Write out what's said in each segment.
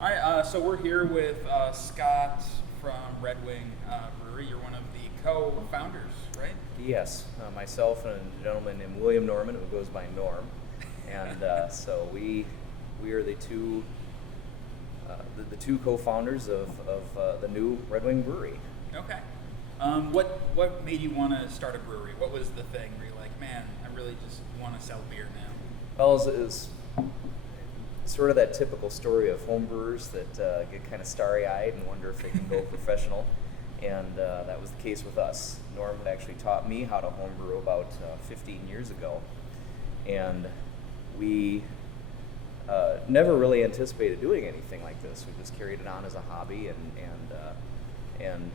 All right, so we're here with Scott from Red Wing Brewery. You're one of the co-founders, right? Yes, myself and a gentleman named William Norman, who goes by Norm, and so we are the two co-founders of the new Red Wing Brewery. Okay. What made you want to start a brewery? What was the thing where you're like, man, I really just want to sell beer now? Well, it was sort of that typical story of home brewers that get kind of starry-eyed and wonder if they can go professional, and that was the case with us. Norm had actually taught me how to homebrew about 15 years ago, and we never really anticipated doing anything like this. We just carried it on as a hobby, and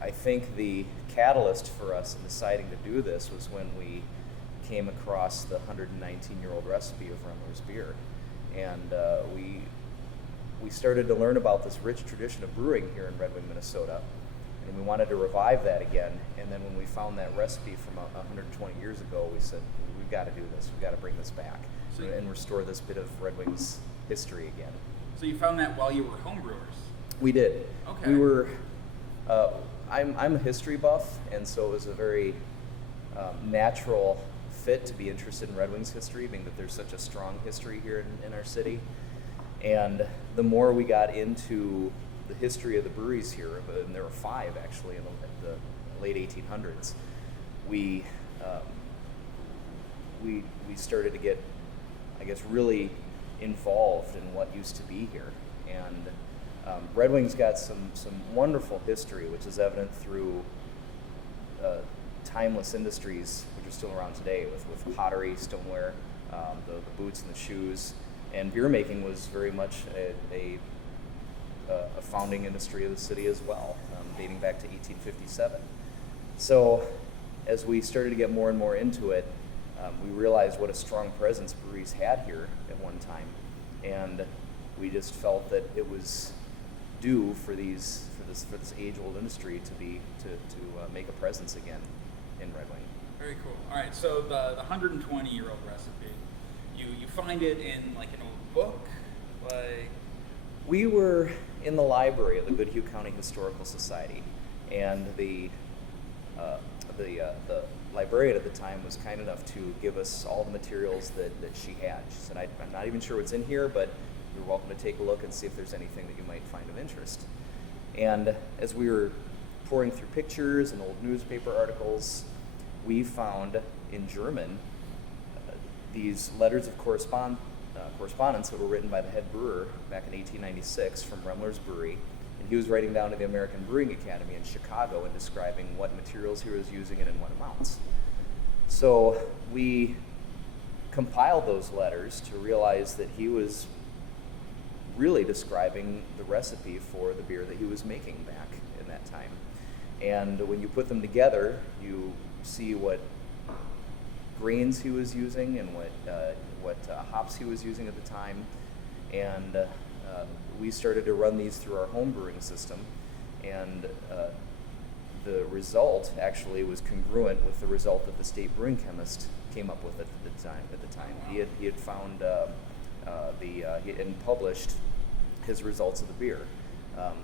I think the catalyst for us in deciding to do this was when we came across the 119-year-old recipe of Remler's beer, and we started to learn about this rich tradition of brewing here in Red Wing, Minnesota, and we wanted to revive that again. And then when we found that recipe from 120 years ago, we said, we've got to do this, we've got to bring this back and restore this bit of Red Wing's history again. So you found that while you were homebrewers? We did. Okay. We were, I'm a history buff, and so it was a very natural fit to be interested in Red Wing's history, being that there's such a strong history here in our city. And the more we got into the history of the breweries here, and there were 5 actually in the late 1800s, we started to get, I guess, really involved in what used to be here. And Red Wing's got some wonderful history, which is evident through timeless industries which are still around today, with pottery, stoneware, the boots and the shoes, and beer making was very much a founding industry of the city as well, dating back to 1857. So as we started to get more and more into it, we realized what a strong presence breweries had here at one time, and we just felt that it was due for this age-old industry to make a presence again in Red Wing. Very cool. All right, so the 120-year-old recipe, you find it in like an old book, like? We were in the library of the Goodhue County Historical Society, and the librarian at the time was kind enough to give us all the materials that she had. She said, I'm not even sure what's in here, but you're welcome to take a look and see if there's anything that you might find of interest. And as we were pouring through pictures and old newspaper articles, we found in German these letters of correspondence that were written by the head brewer back in 1896 from Remler's Brewery. And he was writing down to the American Brewing Academy in Chicago and describing what materials he was using and in what amounts. So we compiled those letters to realize that he was really describing the recipe for the beer that he was making back in that time. And when you put them together, you see what grains he was using and what hops he was using at the time. And we started to run these through our home brewing system, and the result actually was congruent with the result that the state brewing chemist came up with at the time. He had found he had published his results of the beer,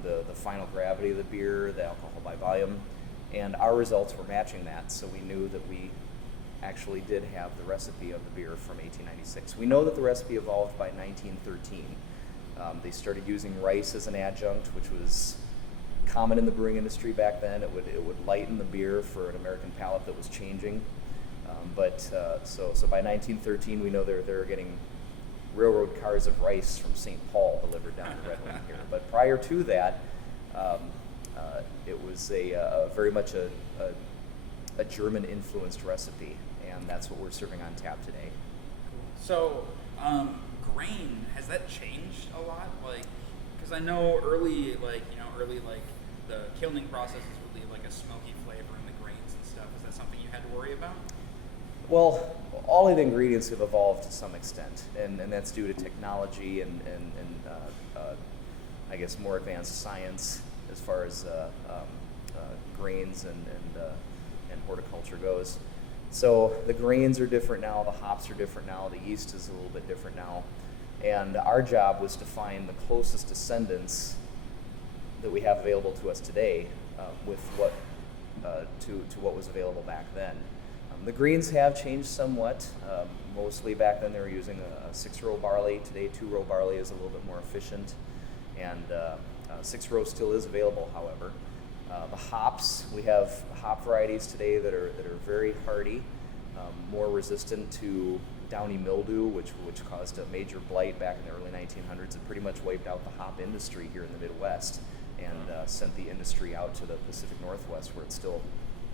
the final gravity of the beer, the alcohol by volume, and our results were matching that, so we knew that we actually did have the recipe of the beer from 1896. We know that the recipe evolved by 1913. They started using rice as an adjunct, which was common in the brewing industry back then. It would lighten the beer for an American palate that was changing. So by 1913, we know they're getting railroad cars of rice from St. Paul delivered down to Red Wing here. But prior to that, it was very much a German-influenced recipe, and that's what we're serving on tap today. So, grain, has that changed a lot? Like, because I know early the kilning process is really like a smoky flavor in the grains and stuff. Is that something you had to worry about? Well, all of the ingredients have evolved to some extent, and that's due to technology and I guess more advanced science as far as grains and horticulture goes. So the grains are different now, the hops are different now, the yeast is a little bit different now. And our job was to find the closest descendants that we have available to us today with what to what was available back then. The grains have changed somewhat. Mostly back then they were using a 6-row barley. Today 2-row barley is a little bit more efficient, and 6-row still is available, however. The hops, we have hop varieties today that are very hardy, more resistant to downy mildew, which caused a major blight back in the early 1900s. It pretty much wiped out the hop industry here in the Midwest and sent the industry out to the Pacific Northwest, where it's still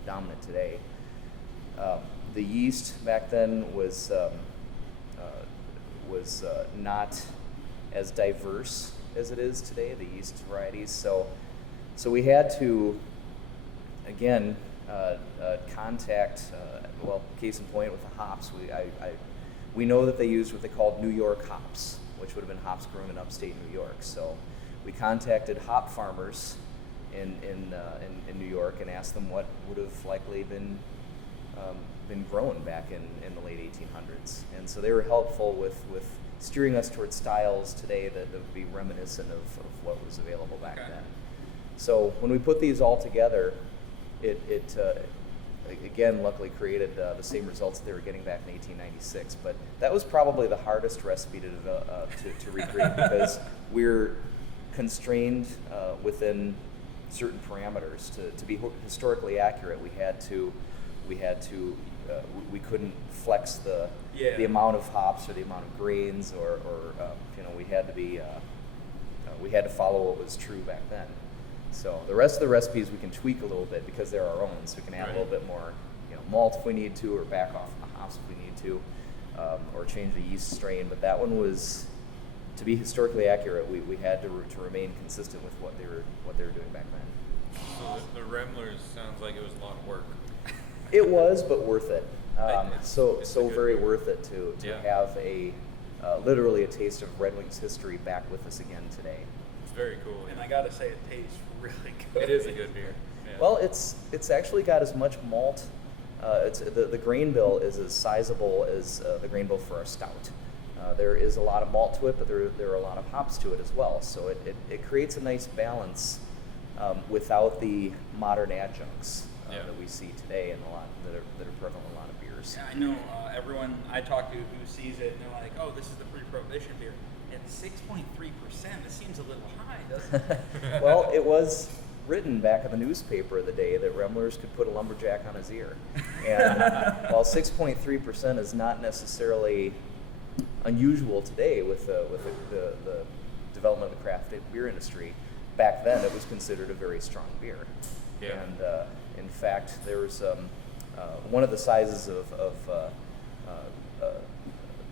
dominant today. The yeast back then was not as diverse as it is today, the yeast varieties. So we had to, again, contact, case in point with the hops, we know that they used what they called New York hops, which would have been hops grown in upstate New York. So we contacted hop farmers in New York and asked them what would have likely been grown back in the late 1800s. And so they were helpful with steering us towards styles today that would be reminiscent of what was available back then. So when we put these all together, it again luckily created the same results they were getting back in 1896. But that was probably the hardest recipe to recreate because we're constrained within certain parameters. To be historically accurate, we couldn't flex the amount of hops or the amount of grains, or we had to follow what was true back then. So the rest of the recipes we can tweak a little bit because they're our own. So we can add a little bit more, malt if we need to, or back off on the hops if we need to, or change the yeast strain. But that one was, to be historically accurate, we had to remain consistent with what they were doing back then. So the Remlers sounds like it was a lot of work. It was, but worth it. It's Very beer. worth it to have literally a taste of Red Wing's history back with us again today. It's very cool. And I gotta say, it tastes really good. It is a good beer. Yeah. Well, it's actually got as much malt. The grain bill is as sizable as the grain bill for our stout. There is a lot of malt to it, but there are a lot of hops to it as well. So it creates a nice balance without the modern adjuncts that we see today and that are prevalent in a lot of beers. Yeah, I know everyone I talk to who sees it, and they're like, "Oh, this is the pre-prohibition beer." At 6.3%, it seems a little high, doesn't it? Well, it was written back in the newspaper the day that Remlers could put a lumberjack on his ear. And while 6.3% is not necessarily unusual today with the development of the craft beer industry, back then it was considered a very strong beer. Yeah. And in fact, there was one of the sizes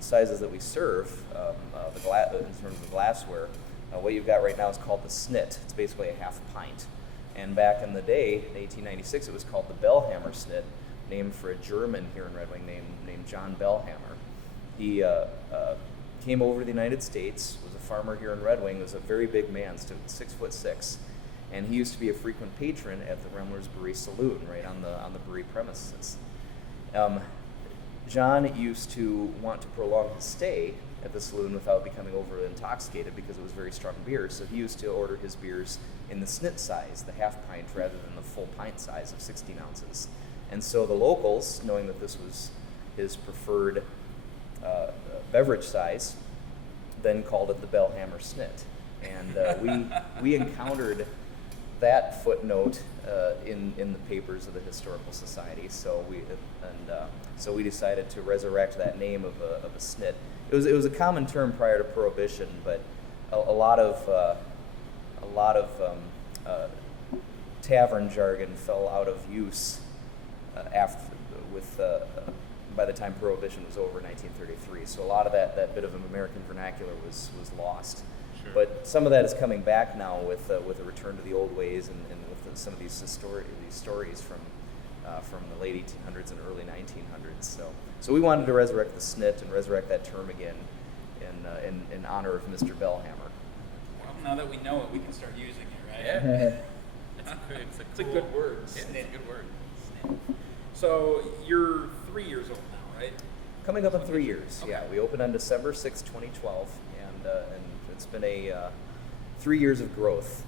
sizes that we serve, in terms of glassware. What you've got right now is called the snit. It's basically a half pint. And back in the day, in 1896, it was called the Bellhammer snit, named for a German here in Red Wing named John Bellhammer. He came over to the United States, was a farmer here in Red Wing, was a very big man, stood 6'6", and he used to be a frequent patron at the Remlers Brewery Saloon, right on the brewery premises. John used to want to prolong his stay at the saloon without becoming overly intoxicated because it was very strong beer, so he used to order his beers in the snit size, the half pint, rather than the full pint size of 16 ounces. And so the locals, knowing that this was his preferred beverage size, then called it the Bellhammer snit. And we encountered that footnote in the papers of the Historical Society, so we decided to resurrect that name of a snit. It was a common term prior to Prohibition, but a lot of tavern jargon fell out of use by the time Prohibition was over in 1933. So a lot of that bit of American vernacular was lost. Sure. But some of that is coming back now with a return to the old ways and with some of these stories from the late 1800s and early 1900s. So we wanted to resurrect the snit and resurrect that term again in honor of Mr. Bellhammer. Well, now that we know it, we can start using it, right? Yeah. It's a good word. Yeah, it's a good word. So you're 3 years old now, right? Coming up in 3 years, yeah. We opened on December 6, 2012, and it's been a 3 years of growth.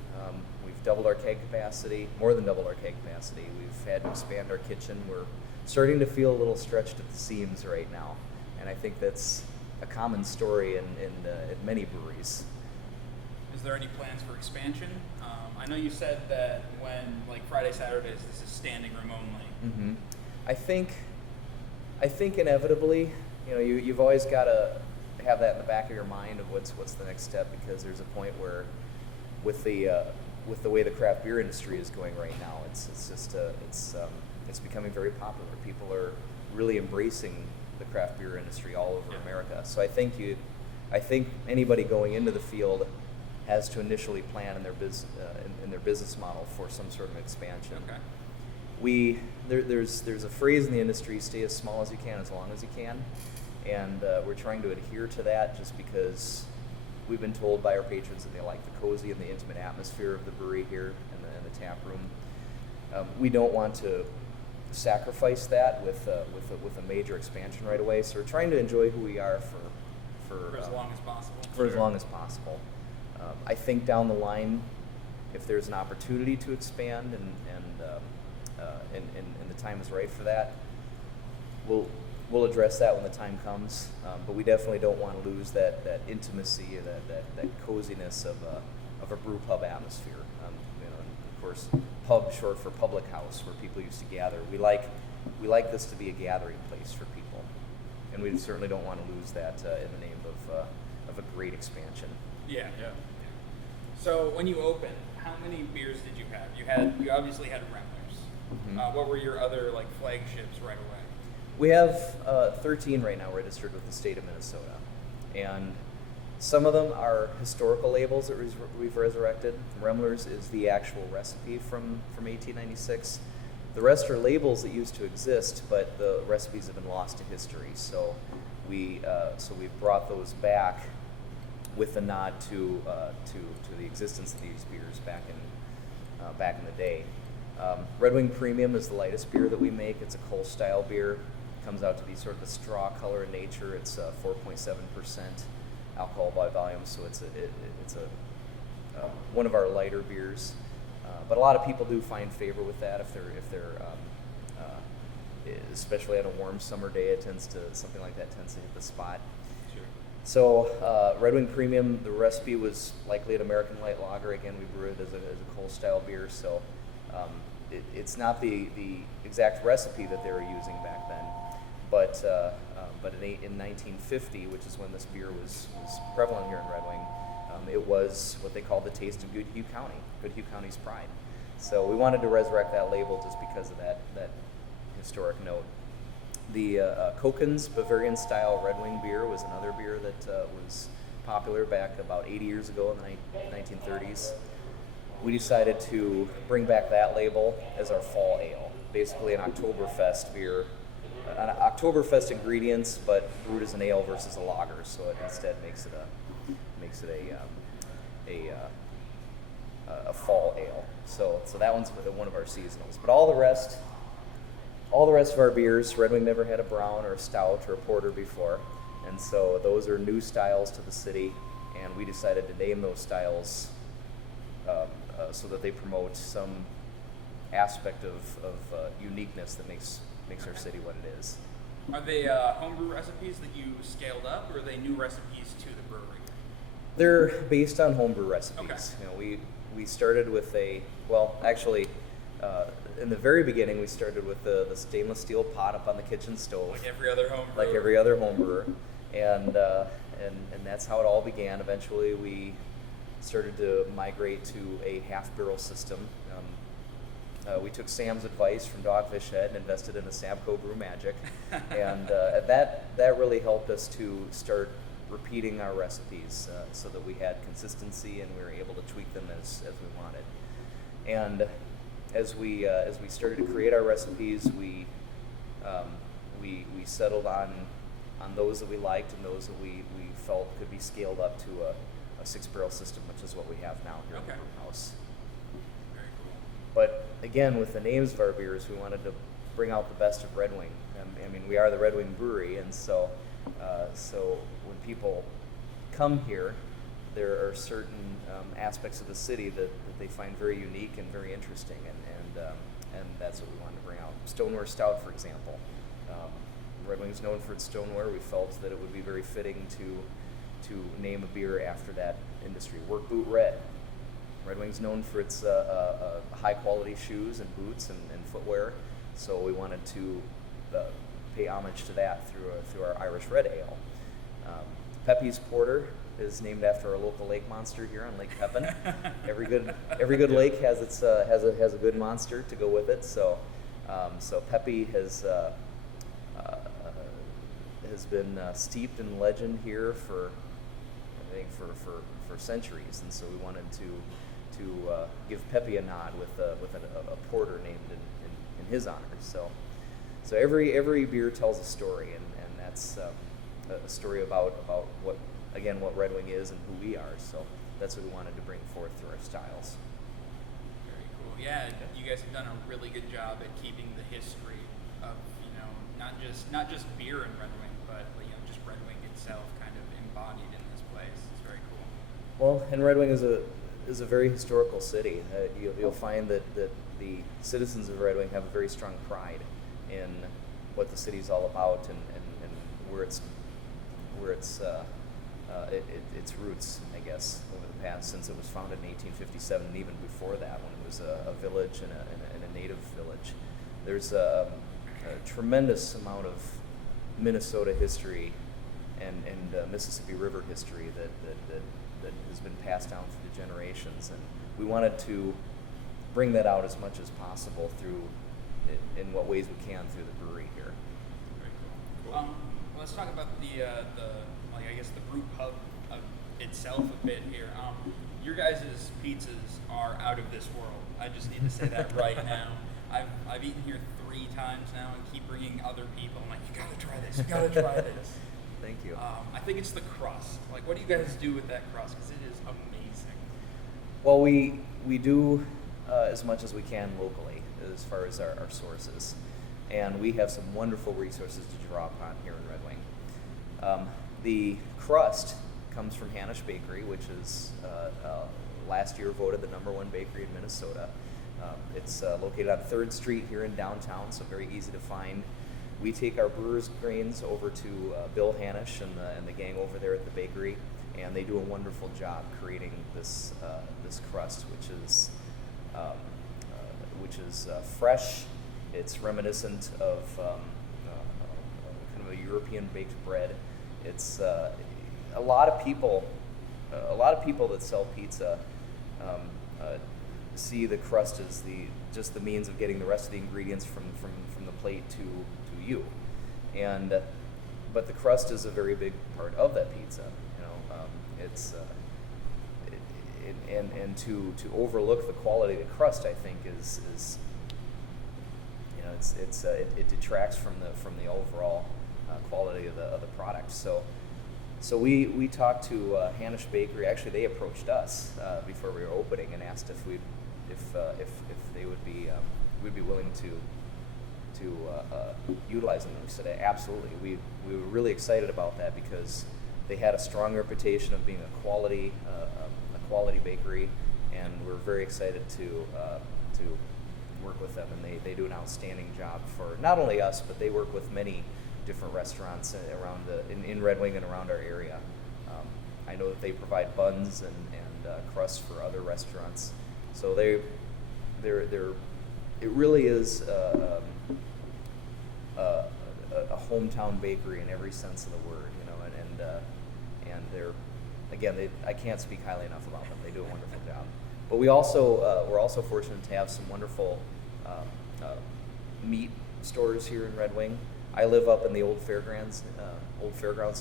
We've doubled our keg capacity, more than doubled our keg capacity. We've had to expand our kitchen. We're starting to feel a little stretched at the seams right now, and I think that's a common story in many breweries. Is there any plans for expansion? I know you said that when like Friday, Saturdays, this is standing room only. Mm-hmm. I think inevitably, you've always got to have that in the back of your mind of what's the next step, because there's a point where, with the way the craft beer industry is going right now, it's becoming very popular. People are really embracing the craft beer industry all over America. So I think anybody going into the field has to initially plan in their business model for some sort of expansion. Okay. There's a phrase in the industry: stay as small as you can, as long as you can, and we're trying to adhere to that, just because we've been told by our patrons that they like the cozy and the intimate atmosphere of the brewery here in the tap room. We don't want to sacrifice that with a major expansion right away, so we're trying to enjoy who we are for as long as possible. For as long as possible. I think down the line, if there's an opportunity to expand and the time is right for that, we'll address that when the time comes. But we definitely don't want to lose that intimacy, that coziness of a brew pub atmosphere. And of course, pub short for public house, where people used to gather. We like this to be a gathering place for people, and we certainly don't want to lose that in the name of a great expansion. Yeah. So when you opened, how many beers did you have? You obviously had Remlers. Mm-hmm. What were your other like flagships right away? We have 13 right now registered with the state of Minnesota, and some of them are historical labels that we've resurrected. Remlers is the actual recipe from 1896. The rest are labels that used to exist, but the recipes have been lost to history. So we've brought those back with a nod to the existence of these beers back in the day. Red Wing Premium is the lightest beer that we make. It's a Kolsch style beer. Comes out to be sort of a straw color in nature. It's 4.7% alcohol by volume, so it's one of our lighter beers. But a lot of people do find favor with that if they're especially on a warm summer day. Something like that tends to hit the spot. Sure. So Red Wing Premium, the recipe was likely an American light lager. Again, we brew it as a Kolsch style beer, so it's not the exact recipe that they were using back then. But in 1950, which is when this beer was prevalent here in Red Wing, it was what they called the taste of Goodhue County, Goodhue County's pride. So we wanted to resurrect that label just because of that historic note. The Koken's Bavarian style Red Wing beer was another beer that was popular back about 80 years ago in the 1930s. We decided to bring back that label as our fall ale, basically an Oktoberfest beer. Oktoberfest ingredients, but brewed as an ale versus a lager, so it instead makes it a fall ale. So that one's one of our seasonals. But all the rest of our beers, Red Wing never had a brown or a stout or a porter before, and so those are new styles to the city, and we decided to name those styles so that they promote some aspect of uniqueness that makes our city what it is. Are they homebrew recipes that you scaled up, or are they new recipes to the brewery? They're based on homebrew recipes. Okay. We started with in the very beginning, we started with the stainless steel pot up on the kitchen stove. Like every other home brewer. Like every other home brewer. And that's how it all began. Eventually, we started to migrate to a half barrel system. We took Sam's advice from Dogfish Head and invested in the Samco Brew Magic, and that really helped us to start repeating our recipes so that we had consistency and we were able to tweak them as we wanted. And as we started to create our recipes, we settled on those that we liked and those that we felt could be scaled up to a 6-barrel system, which is what we have now here in the brew house. Very cool. But again, with the names of our beers, we wanted to bring out the best of Red Wing. I mean, we are the Red Wing Brewery, and so when people come here, there are certain aspects of the city that they find very unique and very interesting, and that's what we wanted to bring out. Stoneware Stout, for example. Red Wing's known for its stoneware. We felt that it would be very fitting to name a beer after that industry. Work Boot Red. Red Wing's known for its high quality shoes and boots and footwear, so we wanted to pay homage to that through our Irish Red Ale. Pepe's Porter is named after our local lake monster here on Lake Pepin. Every good lake has a good monster to go with it. So Pepe has been steeped in legend here for centuries, and so we wanted to give Pepe a nod with a porter named in his honor. So every beer tells a story, and that's a story about what Red Wing is and who we are. So that's what we wanted to bring forth through our styles. Very cool. Yeah, you guys have done a really good job at keeping the history of, not just beer in Red Wing, but just Red Wing itself kind of embodied in this place. It's very cool. Well, and Red Wing is a very historical city. You'll find that the citizens of Red Wing have a very strong pride in what the city's all about and where its roots, I guess, over the past, since it was founded in 1857, and even before that, when it was a village and a native village. There's a tremendous amount of Minnesota history and Mississippi River history that has been passed down through the generations, and we wanted to bring that out as much as possible in what ways we can through the brewery here. Very cool. Let's talk about the brew pub itself a bit here. Your guys' pizzas are out of this world. I just need to say that right now. I've eaten here 3 times now and keep bringing other people. I'm like, you gotta try this. You gotta try this. Thank you. I think it's the crust. Like, what do you guys do with that crust? Because it is amazing. Well, we do as much as we can locally as far as our sources, and we have some wonderful resources to draw upon here in Red Wing. The crust comes from Hanisch Bakery, which is last year voted the #1 bakery in Minnesota. It's located on 3rd Street here in downtown, so very easy to find. We take our brewers' grains over to Bill Hanisch and the gang over there at the bakery, and they do a wonderful job creating this crust, which is fresh. It's reminiscent of kind of a European baked bread. It's a lot of people that sell pizza see the crust as just the means of getting the rest of the ingredients from the plate to you, but the crust is a very big part of that pizza. It's to overlook the quality of the crust, I think, is it detracts from the overall quality of the product. So we talked to Hanisch Bakery. Actually, they approached us before we were opening and asked if they would be we'd be willing to utilize them. We said absolutely. We were really excited about that because they had a strong reputation of being a quality bakery, and we're very excited to work with them. And they do an outstanding job for not only us, but they work with many different restaurants around in Red Wing and around our area. I know that they provide buns and crusts for other restaurants. So it really is a hometown bakery in every sense of the word, and they're, again, I can't speak highly enough about them. They do a wonderful job. But we're also fortunate to have some wonderful meat stores here in Red Wing. I live up in the old Fairgrounds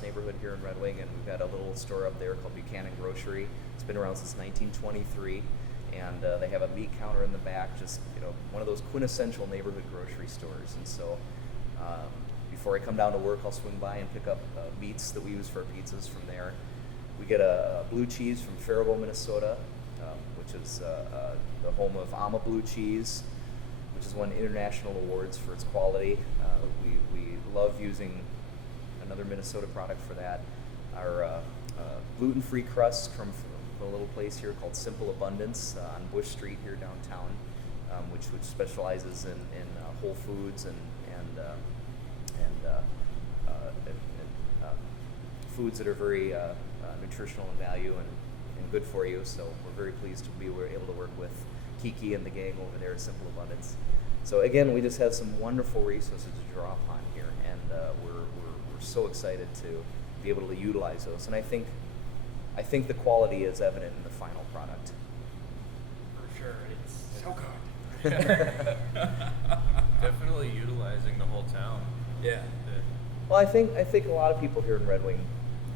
neighborhood here in Red Wing, and we've got a little store up there called Buchanan Grocery. It's been around since 1923, and they have a meat counter in the back, just one of those quintessential neighborhood grocery stores. And so before I come down to work, I'll swing by and pick up meats that we use for our pizzas from there. We get a blue cheese from Faribault, Minnesota, which is the home of Ama Blue Cheese, which has won international awards for its quality. We love using another Minnesota product for that. gluten-free crust from a little place here called Simple Abundance on Bush Street here downtown, which specializes in whole foods and foods that are very nutritional in value and good for you. So we're very pleased to be able to work with Kiki and the gang over there at Simple Abundance. So again, we just have some wonderful resources to draw upon here, and we're so excited to be able to utilize those. And I think the quality is evident in the final product. For sure, it's so good. Definitely utilizing the whole town. Yeah. Well, I think a lot of people here in Red Wing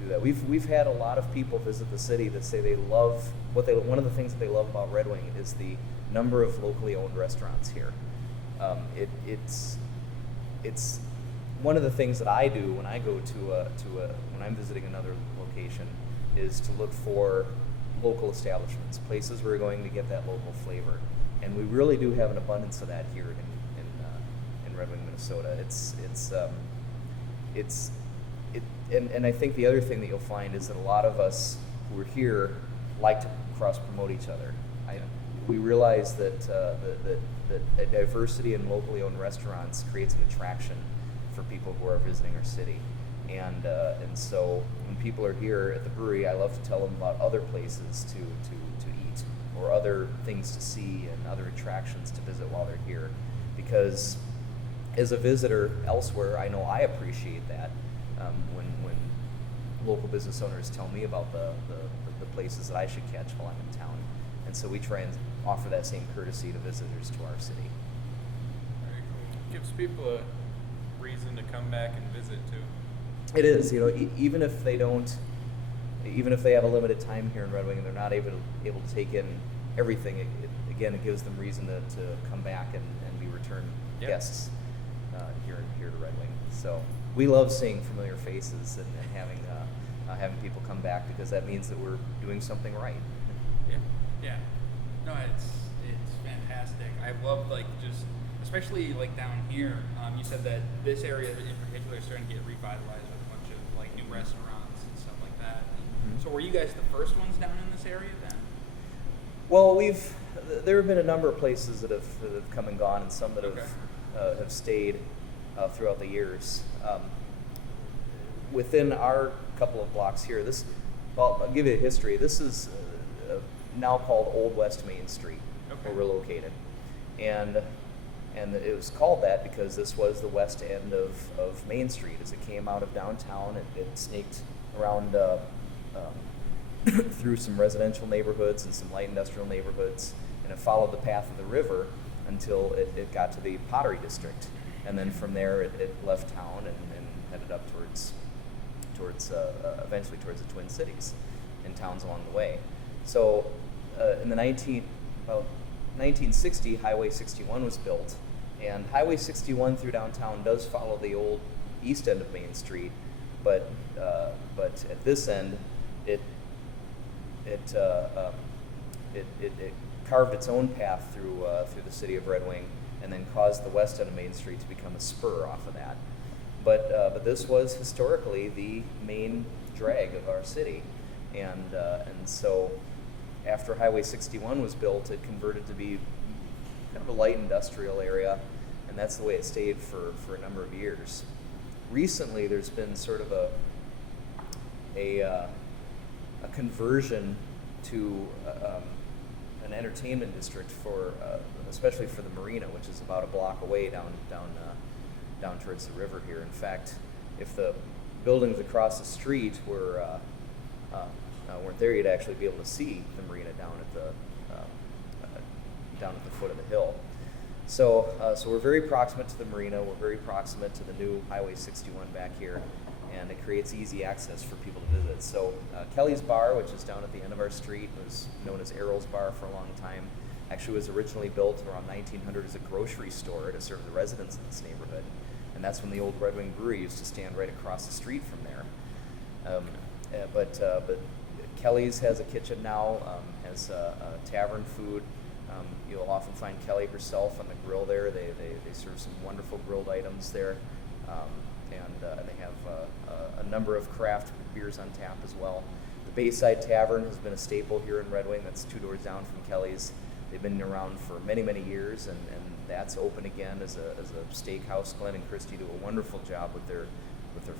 do that. We've had a lot of people visit the city that say they love one of the things that they love about Red Wing is the number of locally owned restaurants here. It's one of the things that I do when I go when I'm visiting another location is to look for local establishments, places where we're going to get that local flavor, and we really do have an abundance of that here in Red Wing, Minnesota. And I think the other thing that you'll find is that a lot of us who are here like to cross promote each other. We realize that a diversity in locally owned restaurants creates an attraction for people who are visiting our city. And so when people are here at the brewery, I love to tell them about other places to eat or other things to see and other attractions to visit while they're here. Because as a visitor elsewhere, I know I appreciate that when local business owners tell me about the places that I should catch while I'm in town. And so we try and offer that same courtesy to visitors to our city. Very cool. Gives people a reason to come back and visit too. It is, even if they have a limited time here in Red Wing and they're not able to take in everything, it gives them reason to come back and be return guests here to Red Wing. So we love seeing familiar faces and having people come back because that means that we're doing something right. Yeah. No, it's fantastic. I love especially down here. You said that this area in particular is starting to get revitalized with a bunch of new restaurants and stuff like that. Mm-hmm. So were you guys the first ones down in this area then? Well, there have been a number of places that have come and gone, and some that have stayed throughout the years. Within our couple of blocks here, I'll give you a history. This is now called Old West Main Street, where we're located, and it was called that because this was the west end of Main Street. As it came out of downtown, it snaked around through some residential neighborhoods and some light industrial neighborhoods, and it followed the path of the river until it got to the Pottery District, and then from there it left town and headed up towards eventually towards the Twin Cities and towns along the way. So in the 1960, Highway 61 was built, and Highway 61 through downtown does follow the old east end of Main Street, but at this end, it carved its own path through the city of Red Wing, and then caused the west end of Main Street to become a spur off of that. But this was historically the main drag of our city, and so after Highway 61 was built, it converted to be kind of a light industrial area, and that's the way it stayed for a number of years. Recently, there's been sort of a conversion to an entertainment district especially for the marina, which is about a block away down towards the river here. In fact, if the buildings across the street weren't there, you'd actually be able to see the marina down at the foot of the hill. So we're very proximate to the marina. We're very proximate to the new Highway 61 back here, and it creates easy access for people to visit. So Kelly's Bar, which is down at the end of our street, was known as Errol's Bar for a long time. Actually was originally built around 1900 as a grocery store to serve the residents in this neighborhood. And that's when the old Red Wing Brewery used to stand right across the street from there. But Kelly's has a kitchen now, has tavern food. You'll often find Kelly herself on the grill there. They serve some wonderful grilled items there. And they have a number of craft beers on tap as well. The Bayside Tavern has been a staple here in Red Wing. That's 2 doors down from Kelly's. They've been around for many, many years, and that's open again as a steakhouse. Glenn and Christy do a wonderful job with their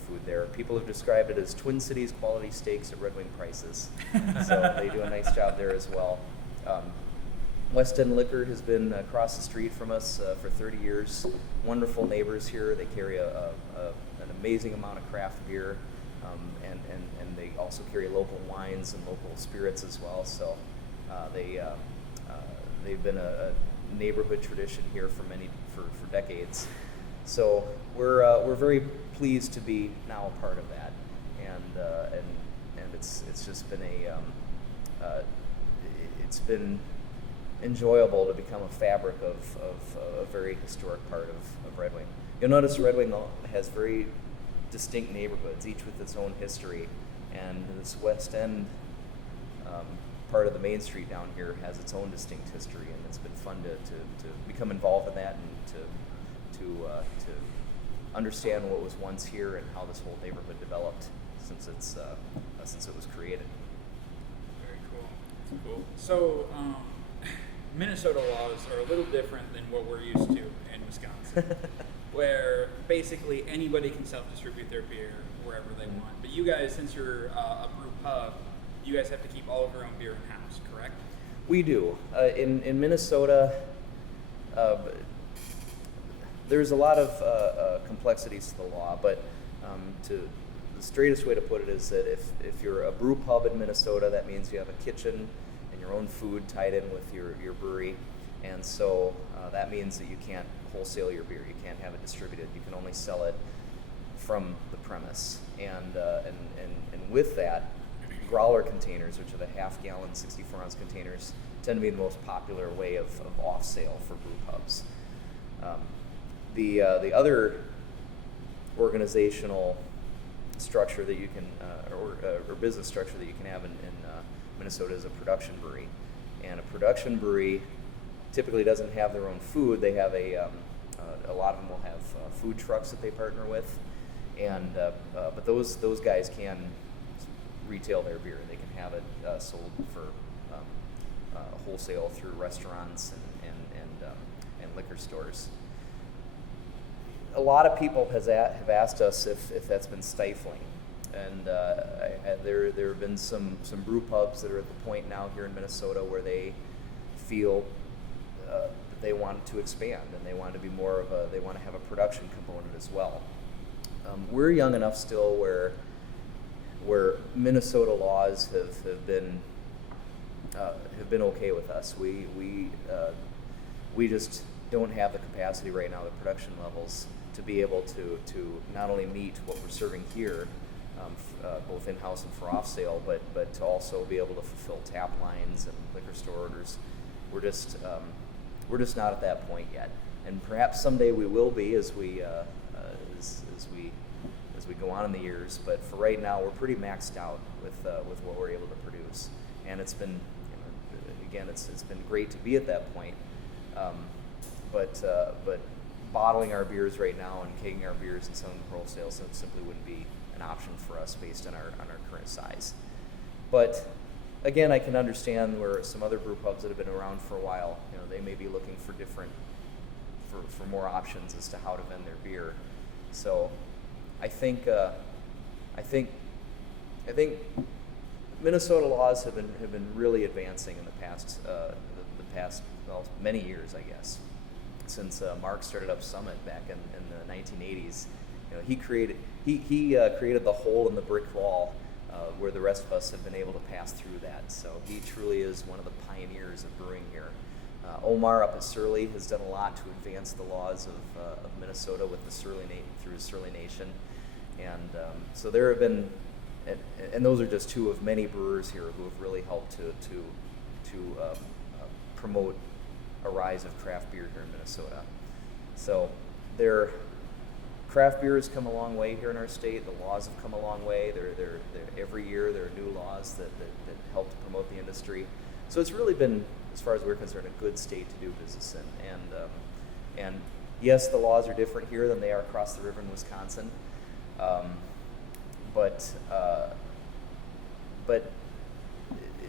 food there. People have described it as Twin Cities quality steaks at Red Wing prices. So they do a nice job there as well. West End Liquor has been across the street from us for 30 years. Wonderful neighbors here. They carry an amazing amount of craft beer, and they also carry local wines and local spirits as well. So they've been a neighborhood tradition here for decades. So we're very pleased to be now a part of that, and it's just been it's been enjoyable to become a fabric of a very historic part of Red Wing. You'll notice Red Wing has very distinct neighborhoods, each with its own history, and this West End part of the main street down here has its own distinct history, and it's been fun to become involved in that and to understand what was once here and how this whole neighborhood developed since it was created. Very cool. That's cool. So, Minnesota laws are a little different than what we're used to in Wisconsin, where basically anybody can self-distribute their beer wherever they want. But you guys, since you're a brew pub, you guys have to keep all of your own beer in-house, correct? We do. In Minnesota, there's a lot of complexities to the law, but the straightest way to put it is that if you're a brew pub in Minnesota, that means you have a kitchen and your own food tied in with your brewery, and so that means that you can't wholesale your beer. You can't have it distributed. You can only sell it from the premise, and with that, growler containers, which are the half-gallon 64-ounce containers, tend to be the most popular way of off-sale for brew pubs. The other organizational structure that you can, or business structure that you can have in Minnesota is a production brewery. And a production brewery typically doesn't have their own food. They have a lot of them will have food trucks that they partner with, and but those guys can retail their beer. They can have it sold for wholesale through restaurants and liquor stores. A lot of people have asked us if that's been stifling, and there have been some brew pubs that are at the point now here in Minnesota where they feel that they want to expand and they want to be they want to have a production component as well. We're young enough still where Minnesota laws have been okay with us. We just don't have the capacity right now, the production levels, to be able to not only meet what we're serving here, both in-house and for off-sale, but to also be able to fulfill tap lines and liquor store orders. We're just not at that point yet, and perhaps someday we will be as we go on in the years. But for right now, we're pretty maxed out with what we're able to produce, and it's been, again, it's been great to be at that point. But bottling our beers right now and kegging our beers and selling them for wholesale simply wouldn't be an option for us based on our current size. But again, I can understand where some other brew pubs that have been around for a while, they may be looking for for more options as to how to vend their beer. So I think Minnesota laws have been really advancing in the past many years, I guess. Since Mark started up Summit back in the 1980s, he created the hole in the brick wall where the rest of us have been able to pass through that. So he truly is one of the pioneers of brewing here. Omar up at Surly has done a lot to advance the laws of Minnesota with the through Surly Nation, and so there have been, and those are just two of many brewers here who have really helped to promote a rise of craft beer here in Minnesota. So craft beer has come a long way here in our state. The laws have come a long way. Every year there are new laws that help to promote the industry. So it's really been, as far as we're concerned, a good state to do business in. And yes, the laws are different here than they are across the river in Wisconsin. But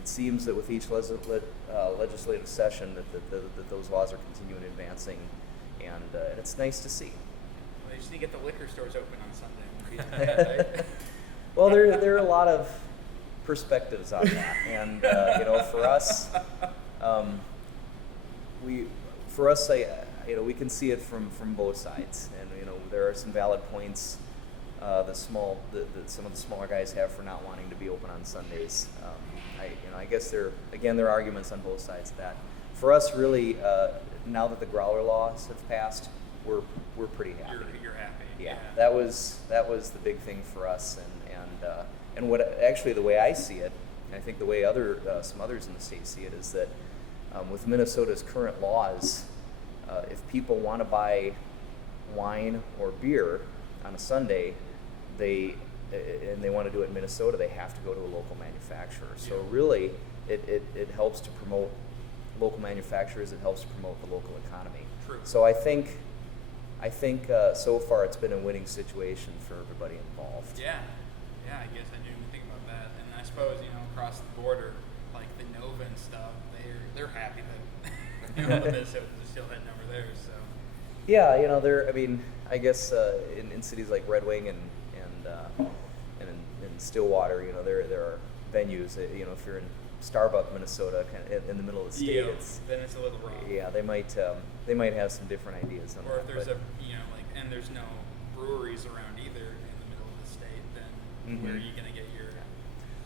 it seems that with each legislative session that those laws are continuing advancing, and it's nice to see. Well, they just need to get the liquor stores open on Sunday. Right? Well, there are a lot of perspectives on that, and for us, we can see it from both sides, and there are some valid points that some of the smaller guys have for not wanting to be open on Sundays. I guess there are arguments on both sides of that. For us, really, now that the growler laws have passed, we're pretty happy. You're happy. Yeah, that was the big thing for us, and what actually the way I see it, and I think the way some others in the state see it, is that with Minnesota's current laws, if people want to buy wine or beer on a Sunday, they want to do it in Minnesota, they have to go to a local manufacturer. So really, it helps to promote local manufacturers. It helps to promote the local economy. True. So I think so far it's been a winning situation for everybody involved. Yeah, I guess I didn't even think about that. And I suppose across the border, like the Nova and stuff, they're happy that the Minnesota is still heading over there. So. Yeah, I guess in cities like Red Wing and in Stillwater, there are venues. If you're in Starbuck, Minnesota, kind of in the middle of the state, then it's a little wrong. Yeah, they might have some different ideas on that. Or if there's and there's no breweries around either in the middle of the state, then where are you going to get your?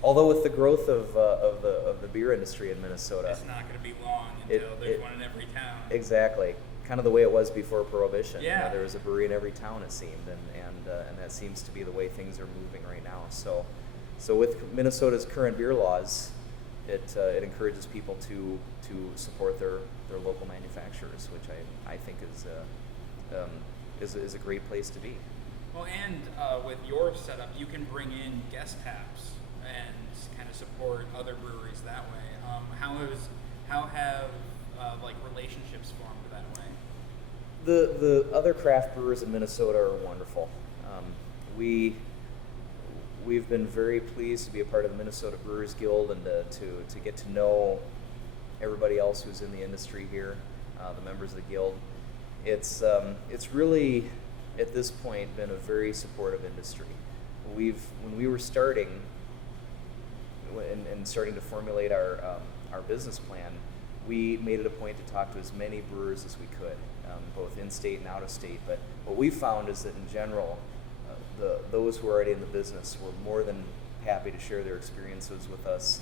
Although with the growth of the beer industry in Minnesota, it's not going to be long until there's one in every town. Exactly. Kind of the way it was before Prohibition. Yeah. There was a brewery in every town, it seemed, and that seems to be the way things are moving right now. So with Minnesota's current beer laws, it encourages people to support their local manufacturers, which I think is a great place to be. Well, and with your setup, you can bring in guest taps and kind of support other breweries that way. How have relationships formed that way? The other craft brewers in Minnesota are wonderful. We've been very pleased to be a part of the Minnesota Brewers Guild and to get to know everybody else who's in the industry here, the members of the guild. It's really at this point been a very supportive industry. When we were starting and starting to formulate our business plan, we made it a point to talk to as many brewers as we could, both in-state and out-of-state. But what we found is that in general, those who are already in the business were more than happy to share their experiences with us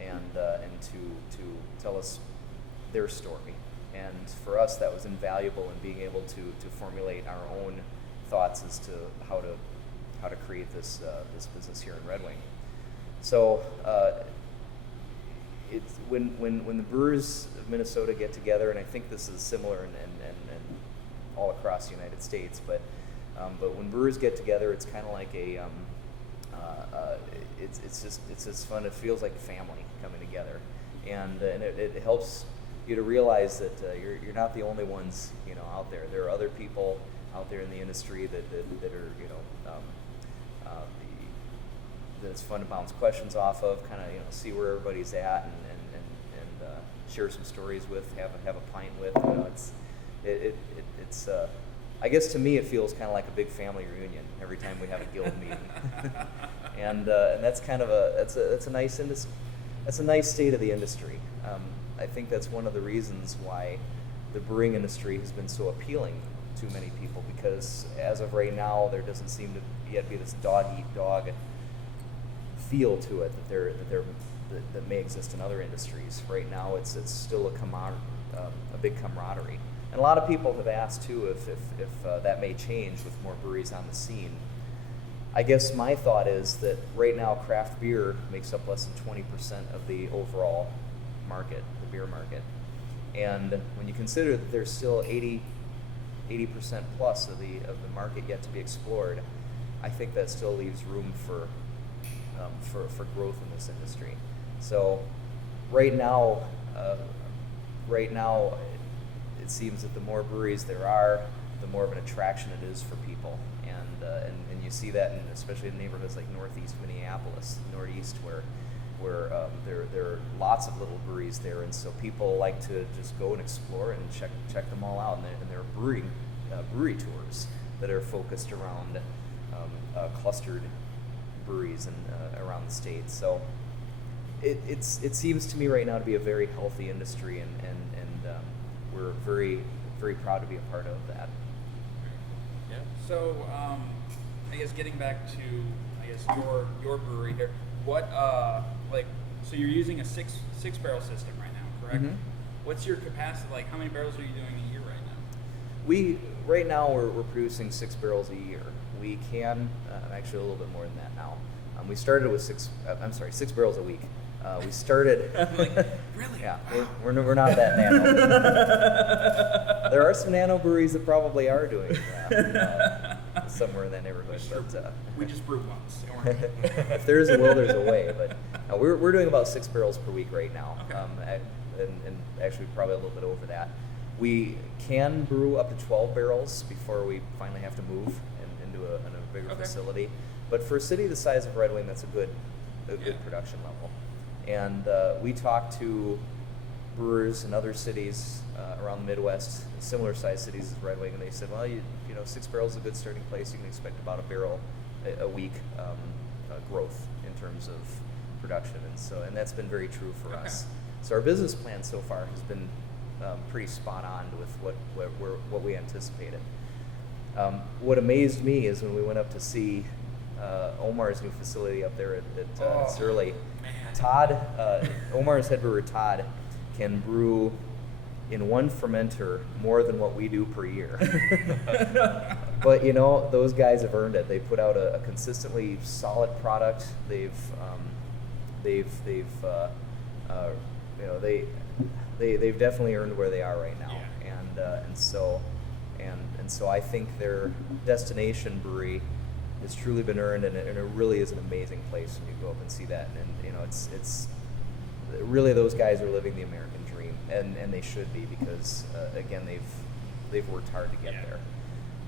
and to tell us their story. And for us, that was invaluable in being able to formulate our own thoughts as to how to create this business here in Red Wing. So it's when the brewers of Minnesota get together, and I think this is similar in all across the United States, but when brewers get together, it's kind of like it's just fun. It feels like family coming together, and it helps you to realize that you're not the only ones out there. There are other people out there in the industry that are that it's fun to bounce questions off of, kind of see where everybody's at and share some stories with, have a pint with. It's I guess to me it feels kind of like a big family reunion every time we have a guild meeting, and that's kind of that's a nice state of the industry. I think that's one of the reasons why the brewing industry has been so appealing to many people, because as of right now there doesn't seem to yet be this dog-eat-dog feel to it that may exist in other industries. Right now it's still a big camaraderie. And a lot of people have asked too if that may change with more breweries on the scene. I guess my thought is that right now craft beer makes up less than 20% of the overall market, the beer market. And when you consider that there's still 80% plus of the market yet to be explored, I think that still leaves room for growth in this industry. So right now it seems that the more breweries there are, the more of an attraction it is for people, and you see that especially in neighborhoods like Northeast Minneapolis, Northeast, where where there are lots of little breweries there, and so people like to just go and explore and check them all out. And there are brewery tours that are focused around clustered breweries and around the state. So it seems to me right now to be a very healthy industry, and we're very, very proud to be a part of that. Yeah. So I guess getting back to your brewery here, what so you're using a six barrel system right now, correct? Mm-hmm. What's your capacity? Like, how many barrels are you doing a year right now? Right now we're producing 6 barrels a year. We can actually a little bit more than that now. We started with 6 barrels a week. We started. I'm like, really? Yeah, Wow. we're not that nano. There are some nano breweries that probably are doing somewhere in that neighborhood. But We just brewed once. Don't worry. if there's a will, there's a way. But we're doing about 6 barrels per week right now, Okay. and actually probably a little bit over that. We can brew up to 12 barrels before we finally have to move into a bigger Okay. facility. But for a city the size of Red Wing, that's a good Yeah. production level. And we talked to brewers in other cities around the Midwest, similar sized cities as Red Wing, and they said, well, you know, 6 barrels is a good starting place. You can expect about a barrel a week growth in terms of production, and that's been very true for Okay. us. So our business plan so far has been pretty spot on with what we anticipated. What amazed me is when we went up to see Omar's new facility up there at Surly. Man. Todd, Omar's head brewer Todd, can brew in one fermenter more than what we do per year. But you know, those guys have earned it. They put out a consistently solid product. They've definitely earned where they are right now. Yeah. And so I think their destination brewery has truly been earned, and it really is an amazing place when you go up and see that. And you know, it's really, those guys are living the American dream, and they should be, because again, they've worked hard to get Yeah.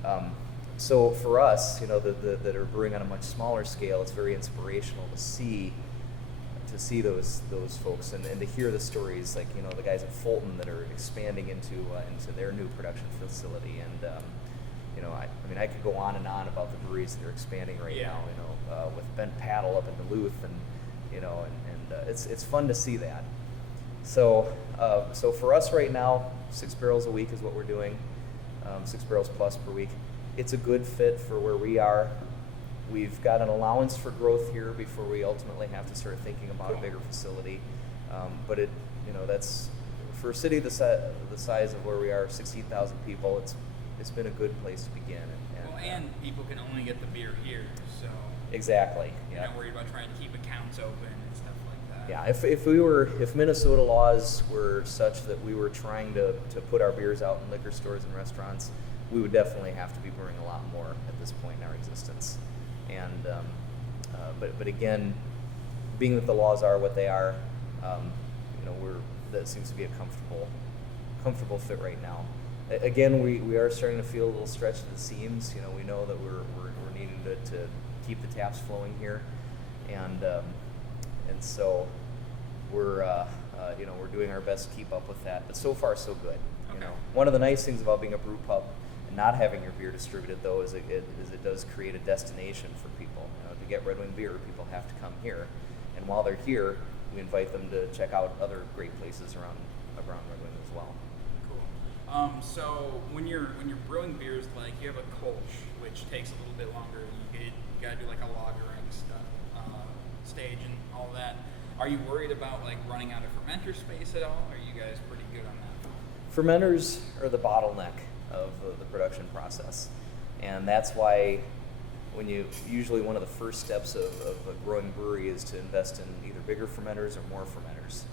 there. So for us, you know, that are brewing on a much smaller scale, it's very inspirational to see those folks and to hear the stories, like, you know, the guys at Fulton that are expanding into their new production facility. And you know, I mean, I could go on and on about the breweries that are expanding right Yeah. now. You know, with Bent Paddle up in Duluth, and you know, and it's fun to see that. So for us right now, 6 barrels a week is what we're doing, 6 barrels plus per week. It's a good fit for where we are. We've got an allowance for growth here before we ultimately have to start thinking about a bigger facility. But it, you know, that's for a city the size of where we are, 16,000 people. It's been a good place to begin. And people can only get the beer here, so exactly. you're Yeah. not worried about trying to keep accounts open and stuff like that. Yeah. If Minnesota laws were such that we were trying to put our beers out in liquor stores and restaurants, we would definitely have to be brewing a lot more at this point in our existence. And but again, being that the laws are what they are, you know, that seems to be a comfortable fit right now. Again, we are starting to feel a little stretched at the seams. You know, we know that we're needing to keep the taps flowing here, and so we're you know, we're doing our best to keep up with that. But so far, so good. You Okay. know, one of the nice things about being a brew pub and not having your beer distributed, though, is it does create a destination for people. You know, to get Red Wing beer, people have to come here, and while they're here, we invite them to check out other great places around Red Wing as well. Cool. So when you're brewing beers, like, you have a Kolsch, which takes a little bit longer. You gotta do like a lagering stuff, stage and all that. Are you worried about like running out of fermenter space at all? Are you guys pretty good on that? Fermenters are the bottleneck of the production process, and that's why usually one of the first steps of a growing brewery is to invest in either bigger fermenters or more fermenters,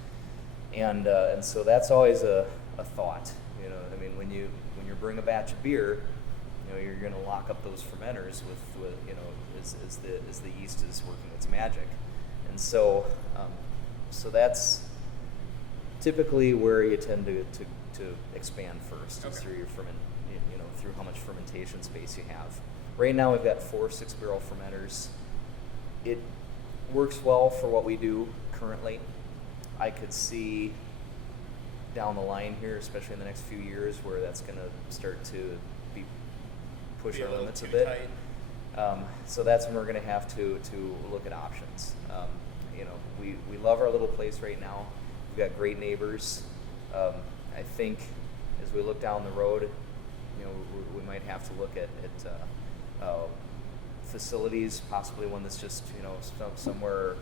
and so that's always a thought. You know, I mean, when you're brewing a batch of beer, you know, you're going to lock up those fermenters with you know, as the yeast is working its magic, and so that's typically where you tend to expand first, is Okay. through your through how much fermentation space you have. Right now we've got 4 6-barrel fermenters. It works well for what we do currently. I could see down the line here, especially in the next few years, where that's going to start to be push Be a our little limits a too bit. tight. So that's when we're going to have to look at options. We love our little place right now. We've got great neighbors. I think as we look down the road, we might have to look at facilities, possibly one that's just somewhere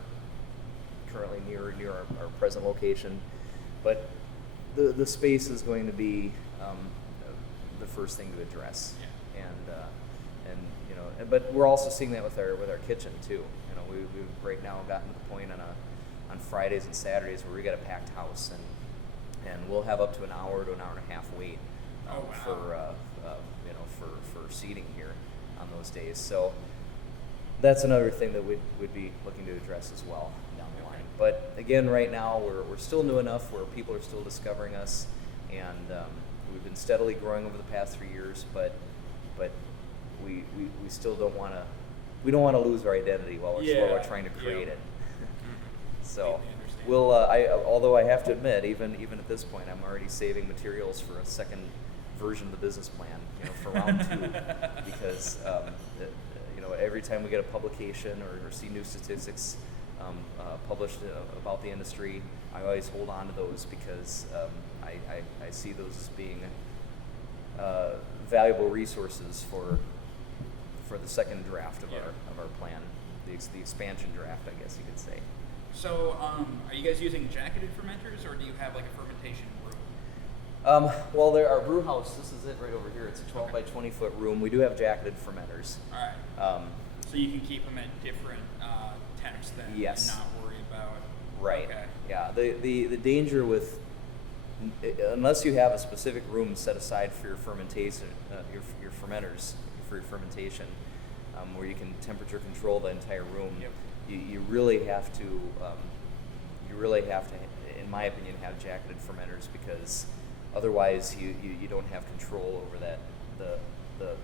currently near our present location. But the space is going to be the first thing to address. Yeah. But we're also seeing that with our kitchen too. We've right now gotten to the point on Fridays and Saturdays where we got a packed house, and we'll have up to an hour to an hour and a half wait for seating here on those days. So that's another thing that we'd be looking to address as well down the line. But again, right now we're still new enough where people are still discovering us, and we've been steadily growing over the past 3 years. But we still don't want to lose our identity while we're trying to create it. So we'll although I have to admit, even at this point, I'm already saving materials for a second version of the business plan, for round 2, because every time we get a publication or see new statistics published about the industry, I always hold on to those because I see those as being valuable resources for the second draft of our plan, the expansion draft, I guess you could say. So, are you guys using jacketed fermenters, or do you have like a fermentation room? Well, our brew house, this is it right over here. It's a 12 by 20 foot room. We do have jacketed fermenters. All right. So you can keep them at different temps then, yes. And not worry about. Right. Okay. Yeah. The danger with unless you have a specific room set aside for your fermentation, your fermenters for your fermentation, where you can temperature control the entire room. Yep. You really have to, in my opinion, have jacketed fermenters, because otherwise you don't have control over the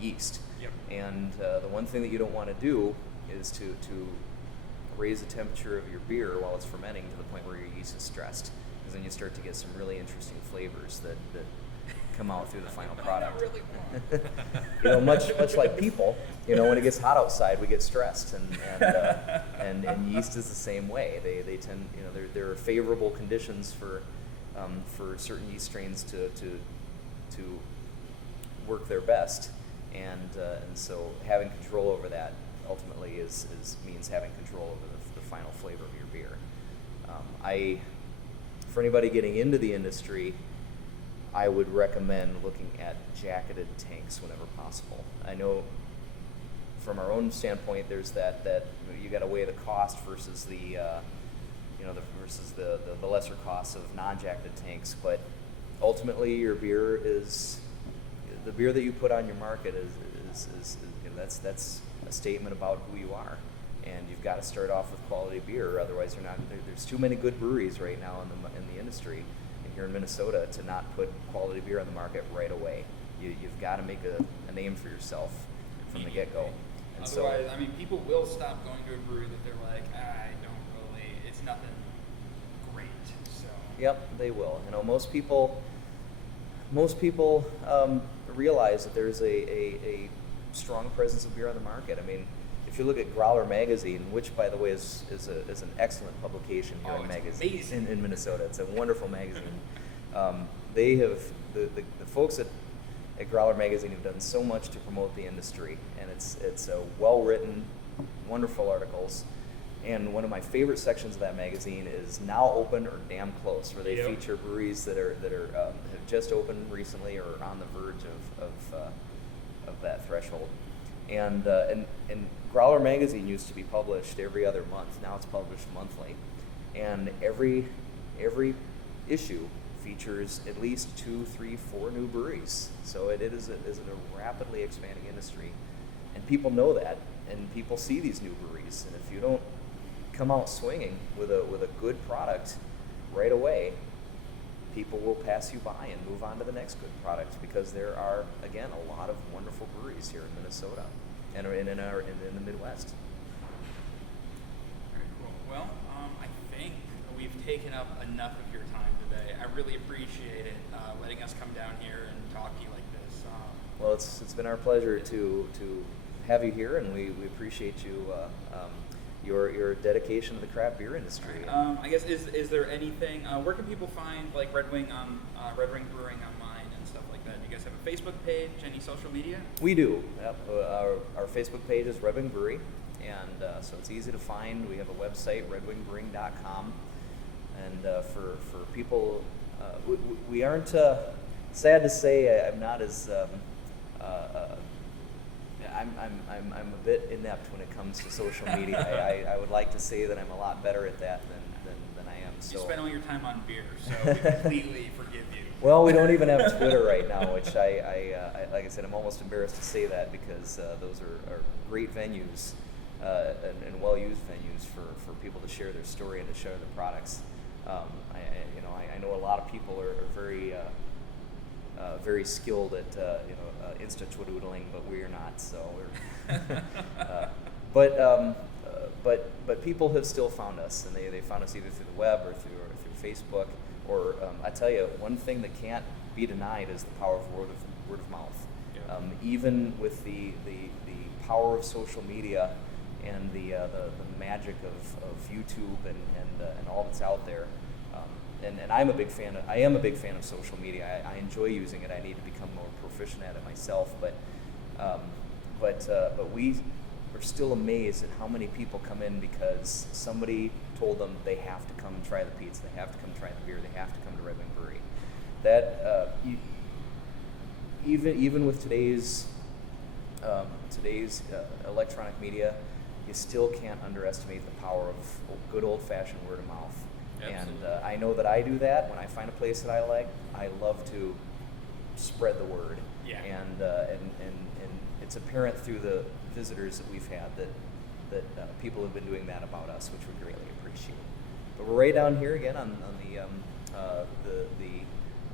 yeast. Yep. And the one thing that you don't want to do is to raise the temperature of your beer while it's fermenting to the point where your yeast is stressed, because then you start to get some really interesting flavors that come out through the final product. Really much like people, when it gets hot outside, we get stressed, and yeast is the same way. They tend, there are favorable conditions for certain yeast strains to work their best, and so having control over that ultimately means having control over the final flavor of your beer. For anybody getting into the industry, I would recommend looking at jacketed tanks whenever possible. I know from our own standpoint, there's that you got to weigh the cost versus the lesser costs of non-jacketed tanks. But ultimately, your beer is the beer that you put on your market is that's a statement about who you are, and you've got to start off with quality beer. Otherwise, there's too many good breweries right now in the industry. Here in Minnesota, to not put quality beer on the market right away. You've got to make a name for yourself from the get-go. And otherwise, people will stop going to a brewery that they're like, it's nothing great. So. Yep, they will. Most people realize that there's a strong presence of beer on the market. If you look at Growler Magazine, which, by the way, is an excellent publication here in Minnesota. It's a wonderful magazine. They have the folks at Growler Magazine have done so much to promote the industry, and it's well written, wonderful articles. And one of my favorite sections of that magazine is Now Open or Damn Close, where they feature breweries that have just opened recently or are on the verge of that threshold. And Growler Magazine used to be published every other month. Now it's published monthly, and every issue features at least 2, 3, 4 new breweries. So it is a rapidly expanding industry, and people know that, and people see these new breweries. And if you don't come out swinging with a good product right away, people will pass you by and move on to the next good product, because there are, again, a lot of wonderful breweries here in Minnesota and in the Midwest. Well, I think we've taken up enough of your time today. I really appreciate it, letting us come down here and talk to you like this. Well, it's been our pleasure to have you here, and we appreciate you your dedication to the craft beer industry. I guess is there anything? Where can people find like Red Wing Red Wing Brewing online and stuff like that? Do you guys have a Facebook page? Any social media? We do. Yep. Our Facebook page is Red Wing Brewery, and so it's easy to find. We have a website, redwingbrewing.com, and for people, we aren't. Sad to say, I'm not as. I'm a bit inept when it comes to social media. I would like to say that I'm a lot better at that than I am. So. You spend all your time on beer, so we completely forgive you. Well, we don't even have Twitter right now, which I like I said, I'm almost embarrassed to say that because those are great venues and well-used venues for people to share their story and to share their products. I know a lot of people are very very skilled at insta-twidoodling, but we're not. So we're but people have still found us, and they found us either through the web or through Facebook. Or I tell you, one thing that can't be denied is the power of word of mouth. Yeah. Even with the power of social media and the magic of YouTube and all that's out there. And I'm a big fan of. I am a big fan of social media. I enjoy using it. I need to become more proficient at it myself. But we are still amazed at how many people come in because somebody told them they have to come and try the pizza. They have to come try the beer. They have to come to Red Wing Brewery. That even with today's electronic media, you still can't underestimate the power of good old-fashioned word of mouth. Absolutely. And I know that I do that when I find a place that I like. I love to spread the word. Yeah. And it's apparent through the visitors that we've had that people have been doing that about us, which we greatly appreciate. But we're right down here again on the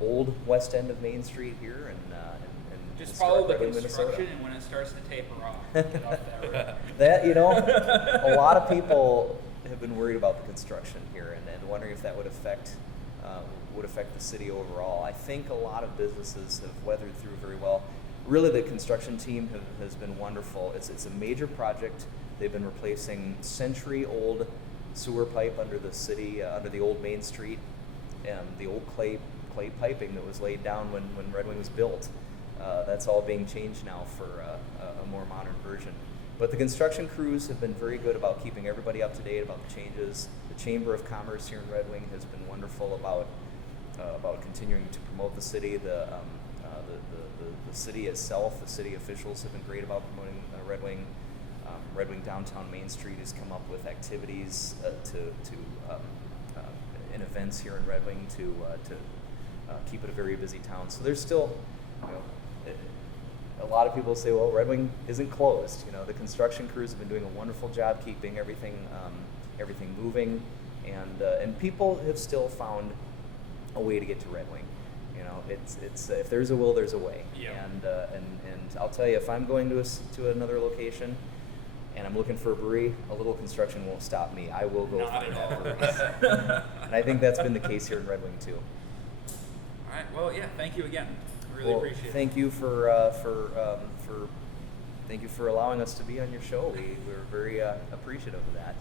old west end of Main Street here, and Just follow the historic Red Wing, construction, Minnesota. and when it starts to taper off, get off that road. That a lot of people have been worried about the construction here and wondering if that would affect the city overall. I think a lot of businesses have weathered through very well. Really, the construction team has been wonderful. It's a major project. They've been replacing century-old sewer pipe under the city, under the old Main Street, and the old clay piping that was laid down when Red Wing was built. That's all being changed now for a more modern version. But the construction crews have been very good about keeping everybody up to date about the changes. The Chamber of Commerce here in Red Wing has been wonderful about continuing to promote the city. The city itself, the city officials have been great about promoting Red Wing. Red Wing Downtown Main Street has come up with activities and events here in Red Wing to keep it a very busy town. So there's still, a lot of people say, well, Red Wing isn't closed. The construction crews have been doing a wonderful job keeping everything moving, and people have still found a way to get to Red Wing. It's if there's a will, there's a way. Yeah. And I'll tell you, if I'm going to another location and I'm looking for a brewery, a little construction won't stop me. I will go Not find at that all. brewery. And I think that's been the case here in Red Wing too. All right. Well, yeah. Thank you again. Really appreciate it. Thank you thank you for allowing us to be on your show. We're very appreciative of that.